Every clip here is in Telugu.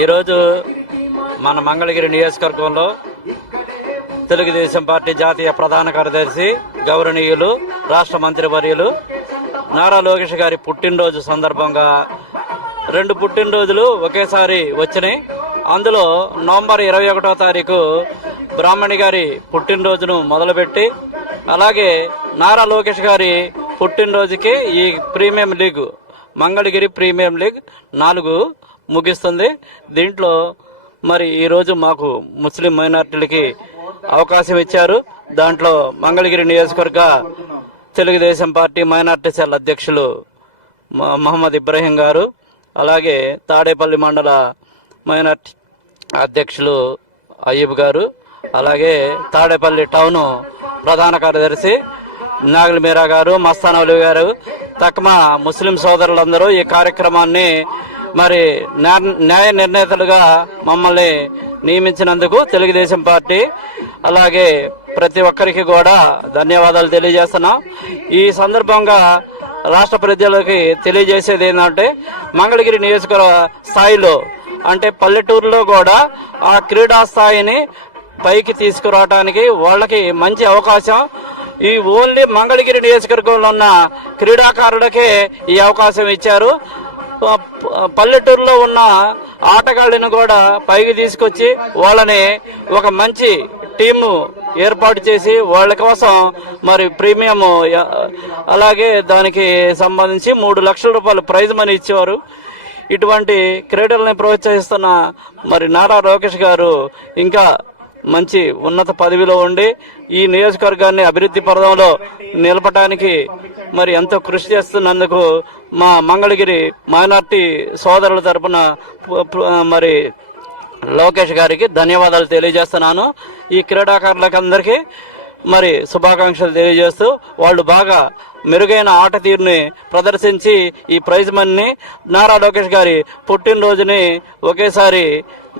ఈరోజు మన మంగళగిరి నియోజకవర్గంలో తెలుగుదేశం పార్టీ జాతీయ ప్రధాన కార్యదర్శి గౌరవనీయులు రాష్ట్ర మంత్రివర్యులు నారా లోకేష్ గారి పుట్టినరోజు సందర్భంగా 2 పుట్టినరోజులు ఒకేసారి వచ్చినాయి. అందులో నవంబర్ 21వ తారీఖు బ్రాహ్మణి గారి పుట్టినరోజును మొదలుపెట్టి, అలాగే నారా లోకేష్ గారి పుట్టినరోజుకి ఈ premium league Mangalagiri premium league 4 ముగిస్తుంది. దీంట్లో మరి ఈరోజు మాకు ముస్లిం మైనార్టీలకి అవకాశం ఇచ్చారు. దాంట్లో మంగళగిరి నియోజకవర్గ తెలుగుదేశం పార్టీ మైనార్టీ సెల్ అధ్యక్షులు మహమ్మద్ ఇబ్రాహీం గారు, అలాగే తాడేపల్లి మండల మైనార్టీ అధ్యక్షులు అయ్యూబ్ గారు, అలాగే తాడేపల్లి టౌన్ ప్రధాన కార్యదర్శి నాగలి మీరా గారు, మస్తానౌలి గారు, తక్మా ముస్లిం సోదరులందరూ ఈ కార్యక్రమాన్ని మరి న్యాయ నిర్ణేతలుగా మమ్మల్ని నియమించినందుకు తెలుగుదేశం పార్టీ అలాగే ప్రతి ఒక్కరికి కూడా ధన్యవాదాలు తెలియజేస్తున్నాం. ఈ సందర్భంగా రాష్ట్ర ప్రజలకి తెలియజేసేది ఏంటంటే, మంగళగిరి నియోజకవర్గ స్థాయిలో అంటే పల్లెటూరులో కూడా ఆ క్రీడా స్థాయిని పైకి తీసుకురావడానికి వాళ్ళకి మంచి అవకాశం. ఈ ఓన్లీ మంగళగిరి నియోజకవర్గంలో ఉన్న క్రీడాకారులకే ఈ అవకాశం ఇచ్చారు. పల్లెటూరులో ఉన్న ఆటగాళ్ళని కూడా పైకి తీసుకొచ్చి వాళ్ళని ఒక మంచి టీము ఏర్పాటు చేసి వాళ్ళ కోసం మరి ప్రీమియం అలాగే దానికి సంబంధించి 3 లక్షల రూపాయలు ప్రైజ్ మనీ ఇచ్చేవారు. ఇటువంటి క్రీడల్ని ప్రోత్సహిస్తున్న మరి నారా లోకేష్ గారు ఇంకా మంచి ఉన్నత పదవిలో ఉండి ఈ నియోజకవర్గాన్ని అభివృద్ధి పథంలో నిలపడానికి మరి ఎంతో కృషి చేస్తున్నందుకు మా మంగళగిరి మైనార్టీ సోదరుల తరపున మరి లోకేష్ గారికి ధన్యవాదాలు తెలియజేస్తున్నాను. ఈ క్రీడాకారులకు అందరికీ మరి శుభాకాంక్షలు తెలియజేస్తూ వాళ్ళు బాగా మెరుగైన ఆట తీరుని ప్రదర్శించి ఈ ప్రైజ్ మనీని నారా లోకేష్ గారి పుట్టినరోజుని ఒకేసారి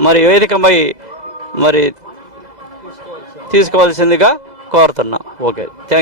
మరి వేదికపై మరి తీసుకోవాల్సిందిగా కోరుతున్నాం. Okay, thank you.